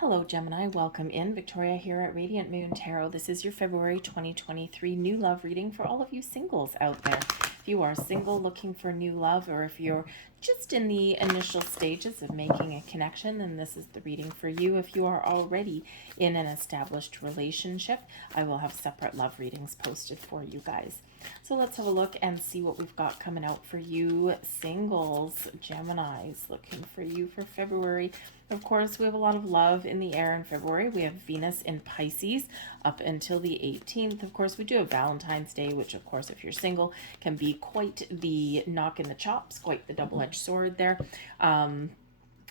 Hello, Gemini. Welcome in. Victoria here at Radiant Moon Tarot. This is your February 2023 new love reading for all of you singles out there. If you are single looking for new love, or if you're just in the initial stages of making a connection, then this is the reading for you. If you are already in an established relationship, I will have separate love readings posted for you guys. So let's have a look and see what we've got coming out for you singles, Geminis, looking for you for February. Of course, we have a lot of love in the air in February. We have Venus in Pisces up until the 18th. Of course, we do have Valentine's Day, which, of course, if you're single, can be quite the knock in the chops, quite the double-edged sword there.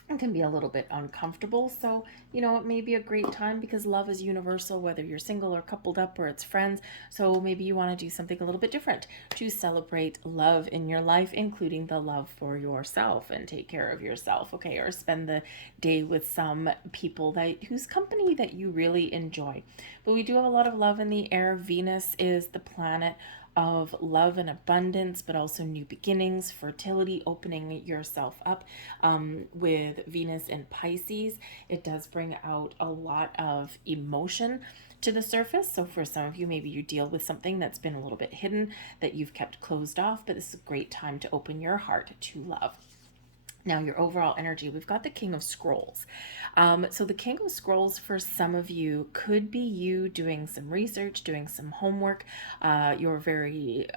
It can be a little bit uncomfortable. So, it may be a great time because love is universal, whether you're single or coupled up or it's friends. So maybe you want to do something a little bit different to celebrate love in your life, including the love for yourself, and take care of yourself, okay? Or spend the day with some people whose company that you really enjoy. But we do have a lot of love in the air. Venus is the planet of love and abundance, but also new beginnings, fertility, opening yourself up. With Venus in Pisces, it does bring out a lot of emotion to the surface. So for some of you, maybe you deal with something that's been a little bit hidden that you've kept closed off, but this is a great time to open your heart to love. Now, your overall energy, we've got the King of Scrolls. So the King of Scrolls for some of you could be you doing some research, doing some homework. You're very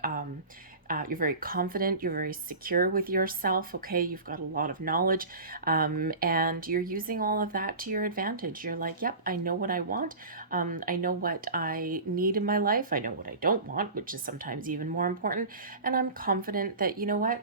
confident, you're very secure with yourself, okay? You've got a lot of knowledge, and you're using all of that to your advantage. You're like, yep, I know what I want. I know what I need in my life. I know what I don't want, which is sometimes even more important. And I'm confident that, you know what?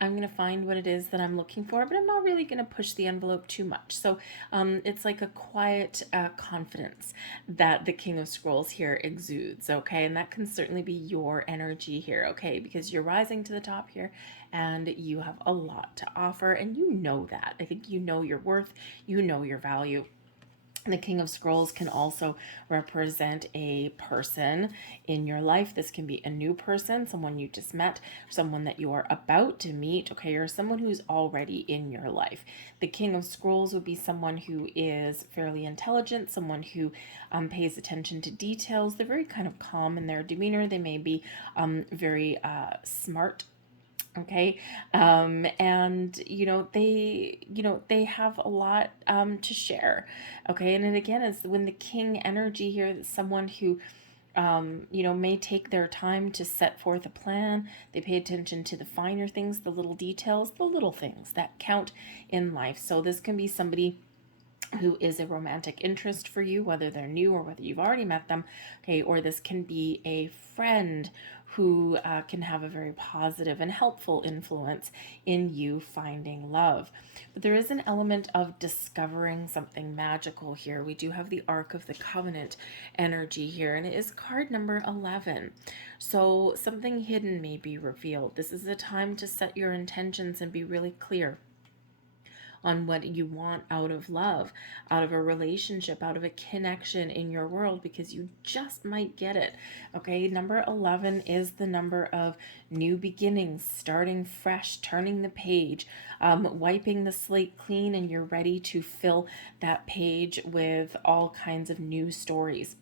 I'm going to find what it is that I'm looking for, but I'm not really going to push the envelope too much. So it's like a quiet confidence that the King of Scrolls here exudes, okay? And that can certainly be your energy here, okay? Because you're rising to the top here and you have a lot to offer, and you know that. I think you know your worth, you know your value. The King of Scrolls can also represent a person in your life. This can be a new person, someone you just met, someone that you are about to meet, okay, or someone who's already in your life. The King of Scrolls would be someone who is fairly intelligent, someone who pays attention to details. They're very kind of calm in their demeanor. They may be very smart, okay, and they have a lot to share, okay. And then again, it's when the king energy here, that's someone who may take their time to set forth a plan. They pay attention to the finer things, the little details, the little things that count in life. So this can be somebody who is a romantic interest for you, whether they're new or whether you've already met them, okay, or this can be a friend who can have a very positive and helpful influence in you finding love. But there is an element of discovering something magical here. We do have the Ark of the Covenant energy here, and it is card number 11. So something hidden may be revealed. This is a time to set your intentions and be really clear on what you want out of love, out of a relationship, out of a connection in your world, because you just might get it. Okay, number 11 is the number of new beginnings, starting fresh, turning the page, wiping the slate clean, and you're ready to fill that page with all kinds of new stories.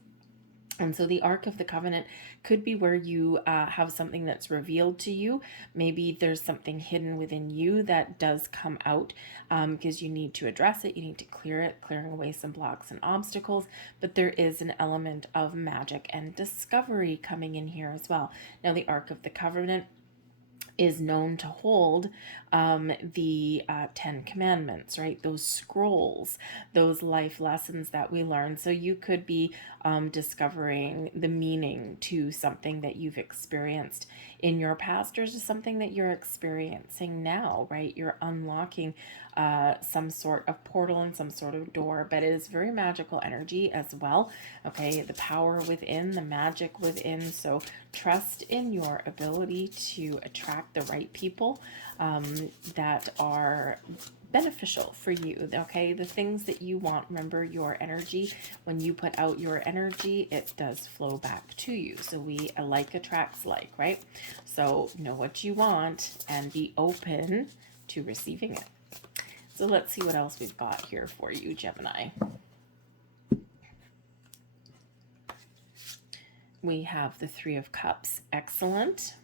And so the Ark of the Covenant could be where you have something that's revealed to you. Maybe there's something hidden within you that does come out because you need to address it. You need to clear it, clearing away some blocks and obstacles. But there is an element of magic and discovery coming in here as well. Now, the Ark of the Covenant is known to hold the 10 Commandments, right? Those scrolls, those life lessons that we learn. So you could be discovering the meaning to something that you've experienced in your past, or just something that you're experiencing now, right? You're unlocking some sort of portal and some sort of door, but it is very magical energy as well, okay? The power within, the magic within. So trust in your ability to attract the right people that are beneficial for you, okay? The things that you want. Remember, your energy, when you put out your energy, it does flow back to you. So we like attracts like, right? So know what you want and be open to receiving it. So let's see what else we've got here for you, Gemini. We have the Three of Cups. Excellent.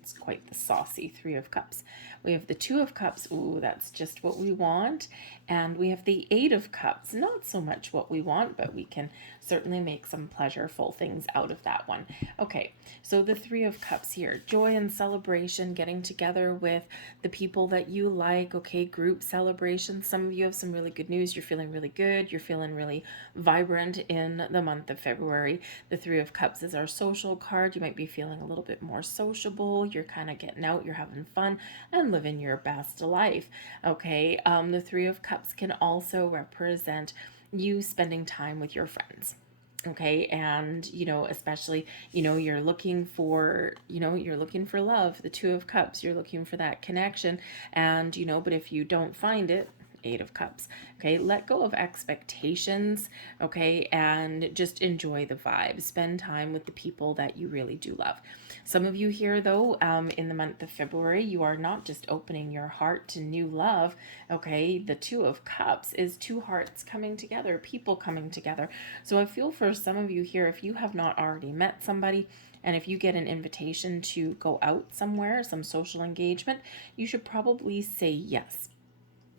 It's quite the saucy Three of Cups. We have the Two of Cups. Ooh, that's just what we want. And we have the Eight of Cups. Not so much what we want, but we can certainly make some pleasureful things out of that one. Okay, so the Three of Cups here. Joy and celebration, getting together with the people that you like. Okay, group celebration. Some of you have some really good news. You're feeling really good. You're feeling really vibrant in the month of February. The Three of Cups is our social card. You might be feeling a little bit more sociable. You're kind of getting out. You're having fun and living your best life. Okay, the Three of Cups can also represent you spending time with your friends. Okay, and especially, you're looking for, you're looking for love, the Two of Cups, you're looking for that connection, and but if you don't find it, Eight of Cups. Okay, let go of expectations, okay, and just enjoy the vibe. Spend time with the people that you really do love. Some of you here, though, in the month of February, you are not just opening your heart to new love, okay? The Two of Cups is two hearts coming together, people coming together. So I feel for some of you here, if you have not already met somebody, and if you get an invitation to go out somewhere, some social engagement, you should probably say yes.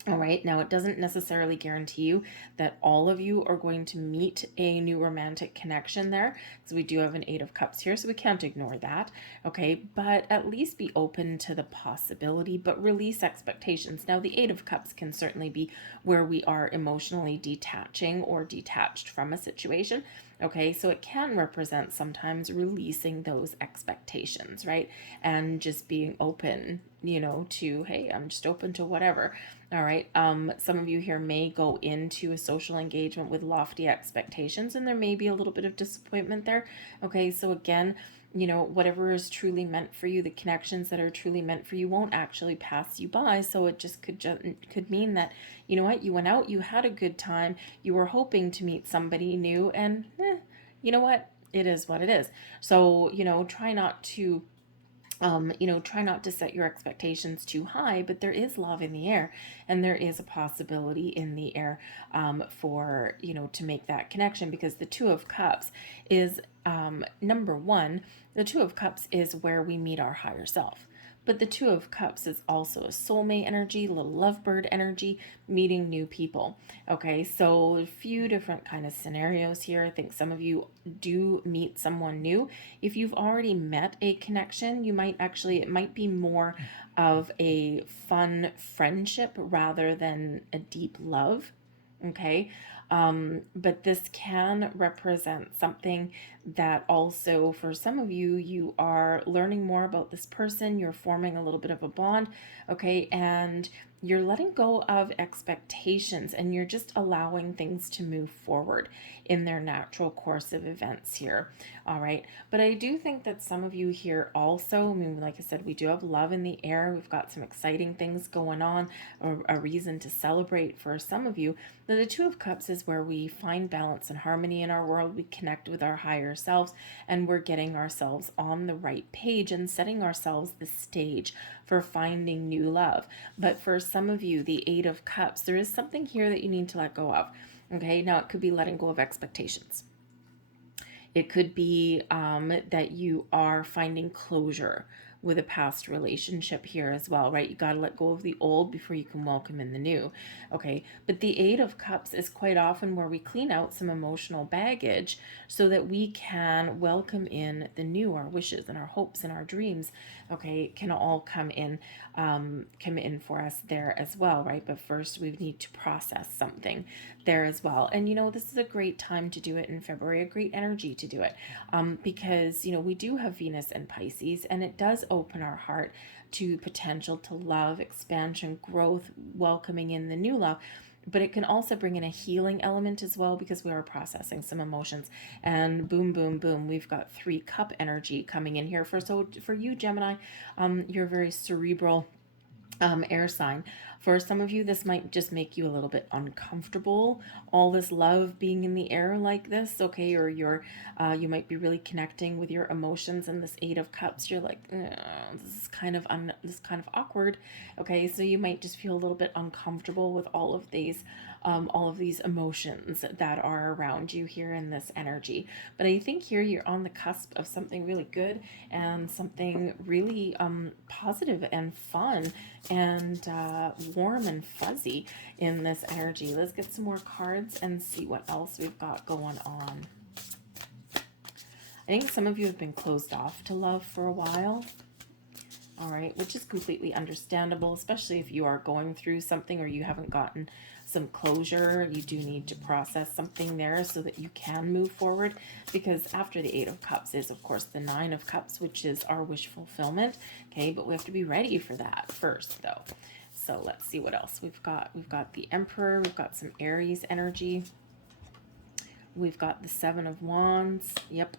All right, now it doesn't necessarily guarantee you that all of you are going to meet a new romantic connection there. So we do have an Eight of Cups here, so we can't ignore that. Okay, but at least be open to the possibility, but release expectations. Now, the Eight of Cups can certainly be where we are emotionally detaching or detached from a situation. Okay, so it can represent sometimes releasing those expectations, right? And just being open, to, hey, I'm just open to whatever. All right. Some of you here may go into a social engagement with lofty expectations, and there may be a little bit of disappointment there. Okay, so again, whatever is truly meant for you, the connections that are truly meant for you won't actually pass you by. So it just could mean that, what, you went out, you had a good time, you were hoping to meet somebody new, and what, it is what it is. So, try not to try not to set your expectations too high, but there is love in the air, and there is a possibility in the air for, to make that connection, because the Two of Cups is number one, the Two of Cups is where we meet our higher self. But the Two of Cups is also a soulmate energy, a little lovebird energy, meeting new people. Okay, so a few different kind of scenarios here. I think some of you do meet someone new. If you've already met a connection, it might be more of a fun friendship rather than a deep love. Okay, but this can represent something that also, for some of you, you are learning more about this person, you're forming a little bit of a bond, okay, and you're letting go of expectations, and you're just allowing things to move forward in their natural course of events here. All right, but I do think that some of you here also, I mean, like I said, we do have love in the air. We've got some exciting things going on, or a reason to celebrate for some of you. The Two of Cups is where we find balance and harmony in our world. We connect with our higher selves, and we're getting ourselves on the right page and setting ourselves the stage for finding new love. But for some of you, the Eight of Cups, there is something here that you need to let go of. Okay, now it could be letting go of expectations. It could be that you are finding closure with a past relationship here as well, right? You got to let go of the old before you can welcome in the new. Okay, but the Eight of Cups is quite often where we clean out some emotional baggage so that we can welcome in the new. Our wishes and our hopes and our dreams, okay, can all come in for us there as well, right? But first we need to process something there as well. And this is a great time to do it in February, a great energy to do it, because we do have Venus and Pisces, and it does open our heart to potential, to love, expansion, growth, welcoming in the new love. But it can also bring in a healing element as well, because we are processing some emotions. And boom, boom, boom, we've got 3-cup energy coming in here. For you, Gemini, you're very cerebral air sign. For some of you, this might just make you a little bit uncomfortable, all this love being in the air like this, okay? Or you might be really connecting with your emotions, and this Eight of Cups, you're like, this is kind of awkward, okay? So you might just feel a little bit uncomfortable with all of these emotions that are around you here in this energy. But I think here you're on the cusp of something really good and something really positive and fun and warm and fuzzy in this energy. Let's get some more cards and see what else we've got going on. I think some of you have been closed off to love for a while. All right, which is completely understandable, especially if you are going through something or you haven't gotten some closure. You do need to process something there so that you can move forward, because after the Eight of Cups is, of course, the Nine of Cups, which is our wish fulfillment. Okay, but we have to be ready for that first, though. So let's see what else we've got. We've got the Emperor. We've got some Aries energy. We've got the Seven of Wands. Yep.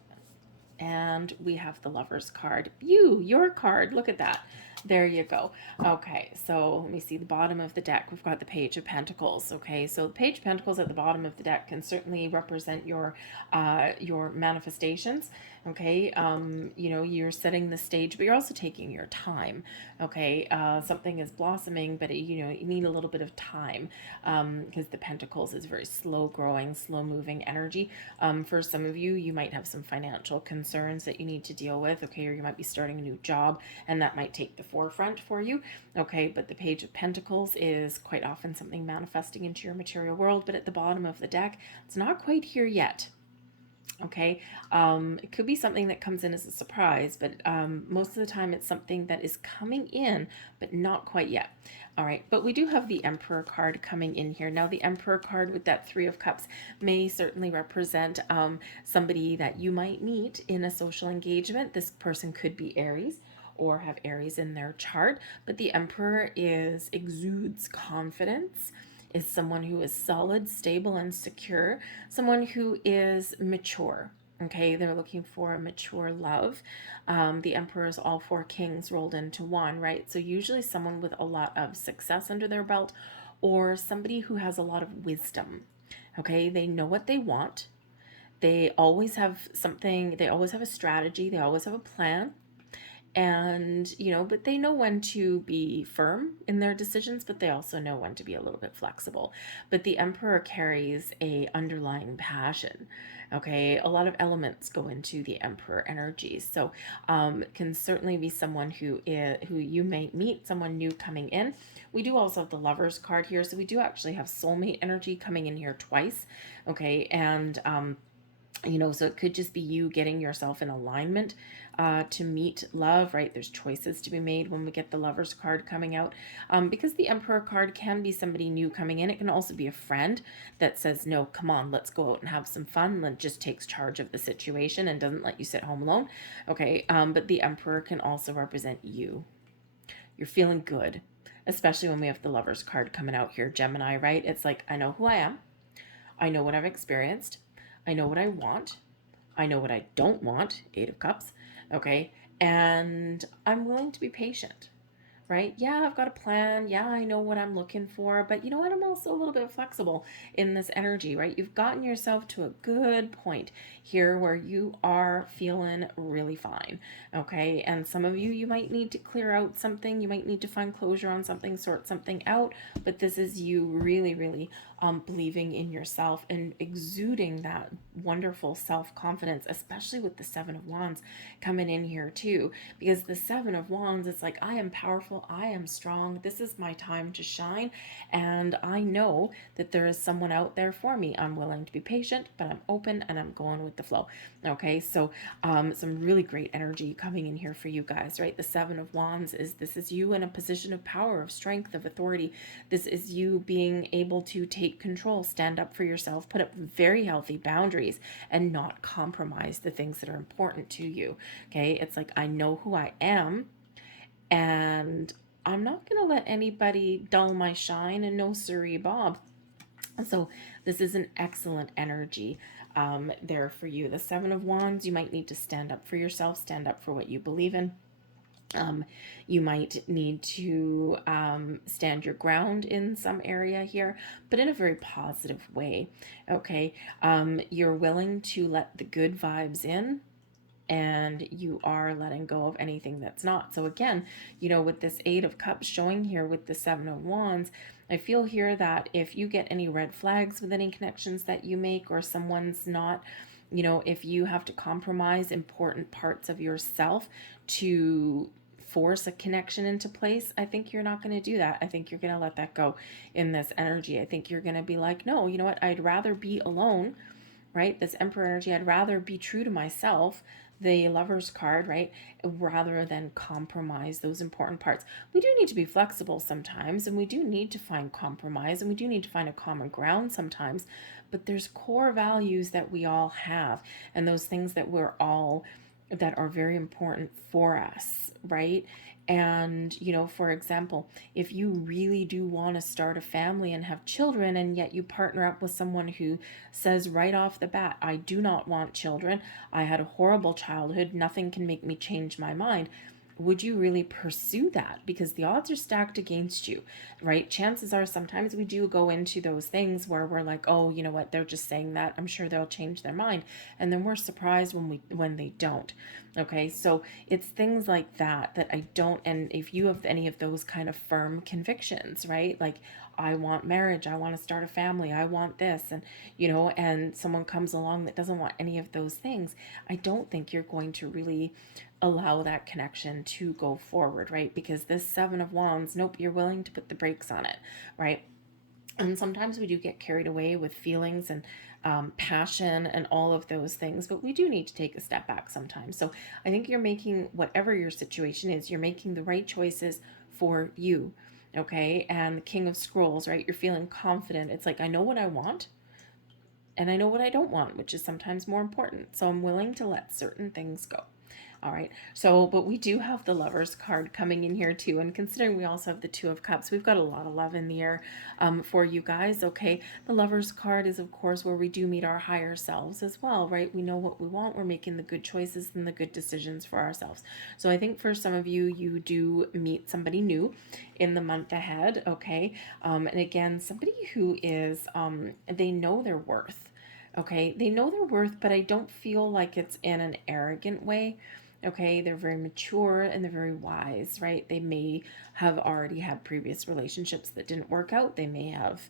And we have the Lover's card. Your card. Look at that. There you go. Okay, so let me see the bottom of the deck. We've got the Page of Pentacles. Okay, so the Page of Pentacles at the bottom of the deck can certainly represent your manifestations. Okay, you know, you're setting the stage, but you're also taking your time. Okay, something is blossoming, but you know, you need a little bit of time, because the Pentacles is very slow growing, slow moving energy. For some of you, you might have some financial concerns that you need to deal with. Okay, or you might be starting a new job, and that might take the forefront for you. Okay, but the Page of Pentacles is quite often something manifesting into your material world, but at the bottom of the deck, it's not quite here yet. Okay, it could be something that comes in as a surprise, but most of the time it's something that is coming in, but not quite yet. All right, but we do have the Emperor card coming in here. Now, the Emperor card with that Three of Cups may certainly represent somebody that you might meet in a social engagement. This person could be Aries or have Aries in their chart, but the Emperor exudes confidence, is someone who is solid, stable, and secure, someone who is mature. Okay, they're looking for a mature love. The Emperor is all four kings rolled into one, right? So usually someone with a lot of success under their belt, or somebody who has a lot of wisdom. Okay, they know what they want. They always have something, they always have a strategy, they always have a plan. And you know, but they know when to be firm in their decisions, but they also know when to be a little bit flexible. But the Emperor carries a underlying passion. Okay, a lot of elements go into the Emperor energy, so can certainly be someone who you may meet, someone new coming in. We do also have the Lover's card here, so we do actually have soulmate energy coming in here twice. Okay, and you know, so it could just be you getting yourself in alignment to meet love, right? There's choices to be made when we get the Lover's card coming out, because the Emperor card can be somebody new coming in. It can also be a friend that says, no, come on, let's go out and have some fun, and just takes charge of the situation and doesn't let you sit home alone. Okay, but the Emperor can also represent you. You're feeling good, especially when we have the Lover's card coming out here, Gemini, right? It's like, I know who I am. I know what I've experienced. I know what I want. I know what I don't want. Eight of Cups. Okay. And I'm willing to be patient, right? Yeah, I've got a plan. Yeah, I know what I'm looking for. But you know what? I'm also a little bit flexible in this energy, right? You've gotten yourself to a good point here where you are feeling really fine. Okay. And some of you might need to clear out something. You might need to find closure on something, sort something out. But this is you really, really believing in yourself and exuding that wonderful self-confidence, especially with the Seven of Wands coming in here too, because the Seven of Wands, it's like, I am powerful, I am strong, this is my time to shine, and I know that there is someone out there for me. I'm willing to be patient, but I'm open and I'm going with the flow. Okay, so some really great energy coming in here for you guys, right? The Seven of Wands this is you in a position of power, of strength, of authority. This is you being able to take control, stand up for yourself, put up very healthy boundaries, and not compromise the things that are important to you. Okay, it's like, I know who I am, and I'm not going to let anybody dull my shine, and no siree Bob. So this is an excellent energy there for you. The Seven of Wands, you might need to stand up for yourself, stand up for what you believe in. Um, you might need to stand your ground in some area here, but in a very positive way. Okay. You're willing to let the good vibes in, and you are letting go of anything that's not. So again, with this Eight of Cups showing here with the Seven of Wands, I feel here that if you get any red flags with any connections that you make, or someone's not, if you have to compromise important parts of yourself to force a connection into place, I think you're not going to do that. I think you're going to let that go in this energy. I think you're going to be like, no, you know what? I'd rather be alone, right? This Emperor energy, I'd rather be true to myself, the Lover's card, right? Rather than compromise those important parts. We do need to be flexible sometimes, and we do need to find compromise, and we do need to find a common ground sometimes, but there's core values that we all have, and those things that are very important for us, right? And, for example, if you really do want to start a family and have children, and yet you partner up with someone who says right off the bat, I do not want children, I had a horrible childhood, nothing can make me change my mind, would you really pursue that? Because the odds are stacked against you, right? Chances are sometimes we do go into those things where we're like, oh, you know what, they're just saying that, I'm sure they'll change their mind. And then we're surprised when they don't. Okay, so it's things like that I don't. And if you have any of those kind of firm convictions, right? Like, I want marriage, I want to start a family, I want this, and someone comes along that doesn't want any of those things, I don't think you're going to really allow that connection to go forward, right? Because this Seven of Wands, nope, you're willing to put the brakes on it, right? And sometimes we do get carried away with feelings and passion and all of those things, but we do need to take a step back sometimes. So I think you're making, whatever your situation is, you're making the right choices for you. Okay. And the King of Scrolls, right? You're feeling confident. It's like, I know what I want and I know what I don't want, which is sometimes more important. So I'm willing to let certain things go. All right. So, but we do have the Lovers card coming in here too. And considering we also have the Two of Cups, we've got a lot of love in the air for you guys. Okay. The Lovers card is, of course, where we do meet our higher selves as well, right? We know what we want. We're making the good choices and the good decisions for ourselves. So I think for some of you, you do meet somebody new in the month ahead. Okay. And again, somebody who is, they know their worth. Okay. They know their worth, but I don't feel like it's in an arrogant way. Okay, they're very mature and they're very wise, right? They may have already had previous relationships that didn't work out. They may have,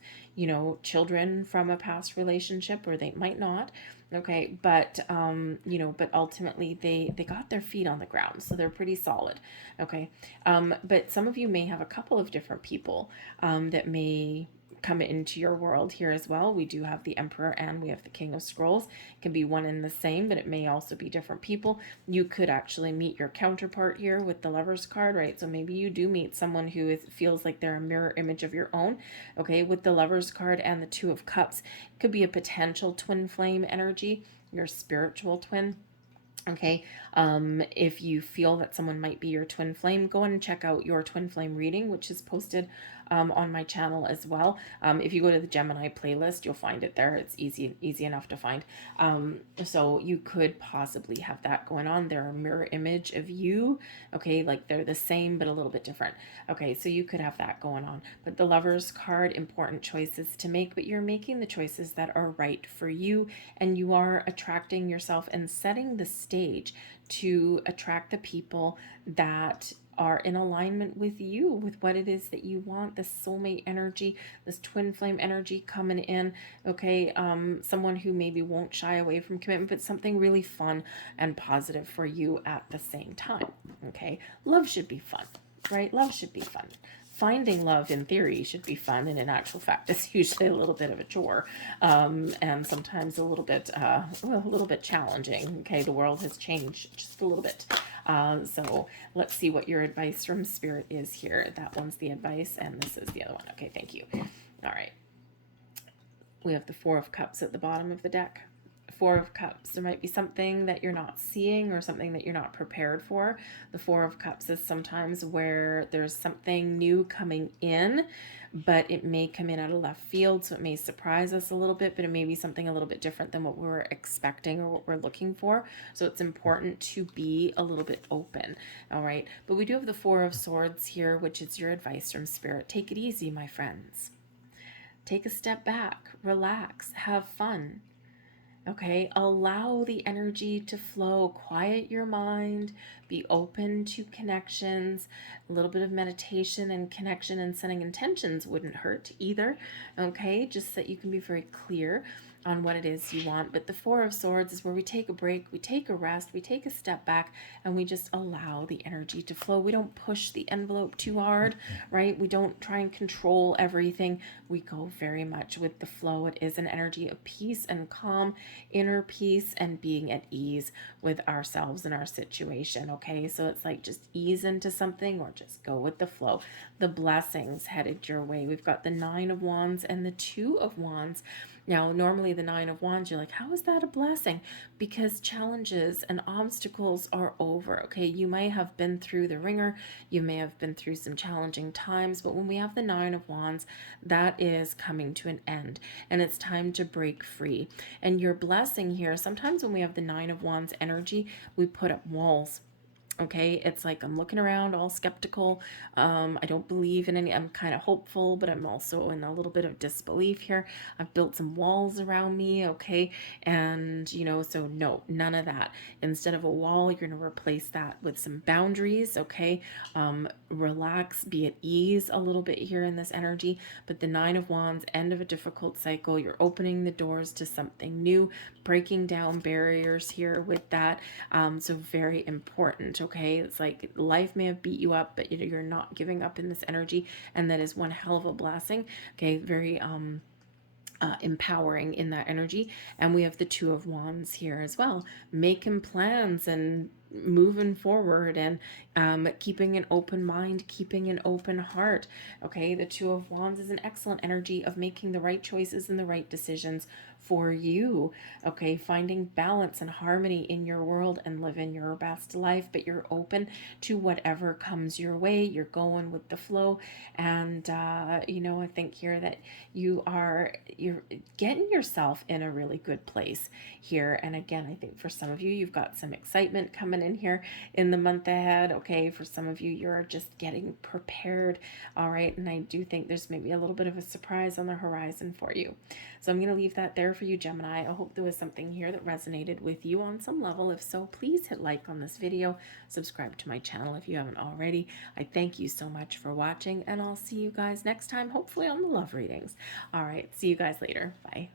children from a past relationship, or they might not. Okay, but but ultimately they got their feet on the ground, so they're pretty solid. Okay, but some of you may have a couple of different people that may come into your world here as well. We do have the Emperor and we have the King of Scrolls. It can be one and the same, but it may also be different people. You could actually meet your counterpart here with the Lovers card, right? So maybe you do meet someone who feels like they're a mirror image of your own. Okay, with the Lovers card and the Two of Cups, it could be a potential twin flame energy, your spiritual twin. Okay, if you feel that someone might be your twin flame, go and check out your twin flame reading, which is posted on my channel as well. If you go to the Gemini playlist, you'll find it there. It's easy enough to find. So you could possibly have that going on. They're a mirror image of you. Okay, like they're the same but a little bit different. Okay, so you could have that going on. But the Lovers card, important choices to make, but you're making the choices that are right for you, and you are attracting yourself and setting the stage to attract the people that are in alignment with you, with what it is that you want, this soulmate energy, this twin flame energy coming in. Okay, someone who maybe won't shy away from commitment, but something really fun and positive for you at the same time. Okay, love should be fun, right? Love should be fun. Finding love in theory should be fun, and in actual fact it's usually a little bit of a chore, and sometimes a little bit challenging. Okay, the world has changed just a little bit. So let's see what your advice from Spirit is here. That one's the advice and this is the other one. Okay, thank you. All right, we have the Four of Cups at the bottom of the deck. Four of Cups. There might be something that you're not seeing or something that you're not prepared for. The Four of Cups is sometimes where there's something new coming in, but it may come in out of left field, so it may surprise us a little bit, but it may be something a little bit different than what we were expecting or what we're looking for. So it's important to be a little bit open, all right? But we do have the Four of Swords here, which is your advice from Spirit. Take it easy, my friends. Take a step back, relax, have fun. Okay, allow the energy to flow, quiet your mind, be open to connections. A little bit of meditation and connection and setting intentions wouldn't hurt either. Okay, just that you can be very clear on what it is you want. But the Four of Swords is where we take a break, we take a rest, we take a step back, and we just allow the energy to flow. We don't push the envelope too hard, right? We don't try and control everything. We go very much with the flow. It is an energy of peace and calm, inner peace, and being at ease with ourselves and our situation. Okay, so it's like just ease into something or just go with the flow. The blessings headed your way. We've got the Nine of Wands and the Two of Wands. Now, normally the Nine of Wands, you're like, how is that a blessing? Because challenges and obstacles are over. Okay, you may have been through the ringer, you may have been through some challenging times, but when we have the Nine of Wands, that is coming to an end and it's time to break free. And your blessing here, sometimes when we have the Nine of Wands energy, we put up walls. Okay, it's like I'm looking around all skeptical. I don't believe in any, I'm kind of hopeful, but I'm also in a little bit of disbelief here. I've built some walls around me, okay? And, you know, so no, none of that. Instead of a wall, you're going to replace that with some boundaries, okay? Relax, be at ease a little bit here in this energy. But the Nine of Wands, end of a difficult cycle, you're opening the doors to something new, breaking down barriers here with that. So very important, okay? It's like life may have beat you up, but you're not giving up in this energy, and that is one hell of a blessing. Okay, very empowering in that energy. And we have the Two of Wands here as well, making plans and moving forward and keeping an open mind, keeping an open heart. Okay, the Two of Wands is an excellent energy of making the right choices and the right decisions for you. Okay, finding balance and harmony in your world and living your best life, but you're open to whatever comes your way. You're going with the flow. And you know, I think here that you're getting yourself in a really good place here. And again, I think for some of you, you've got some excitement coming in here in the month ahead. Okay, for some of you, you're just getting prepared. All right, and I do think there's maybe a little bit of a surprise on the horizon for you. So I'm going to leave that there for you, Gemini. I hope there was something here that resonated with you on some level. If so, please hit like on this video, subscribe to my channel if you haven't already. I thank you so much for watching, and I'll see you guys next time, hopefully on the love readings. All right, see you guys later. Bye.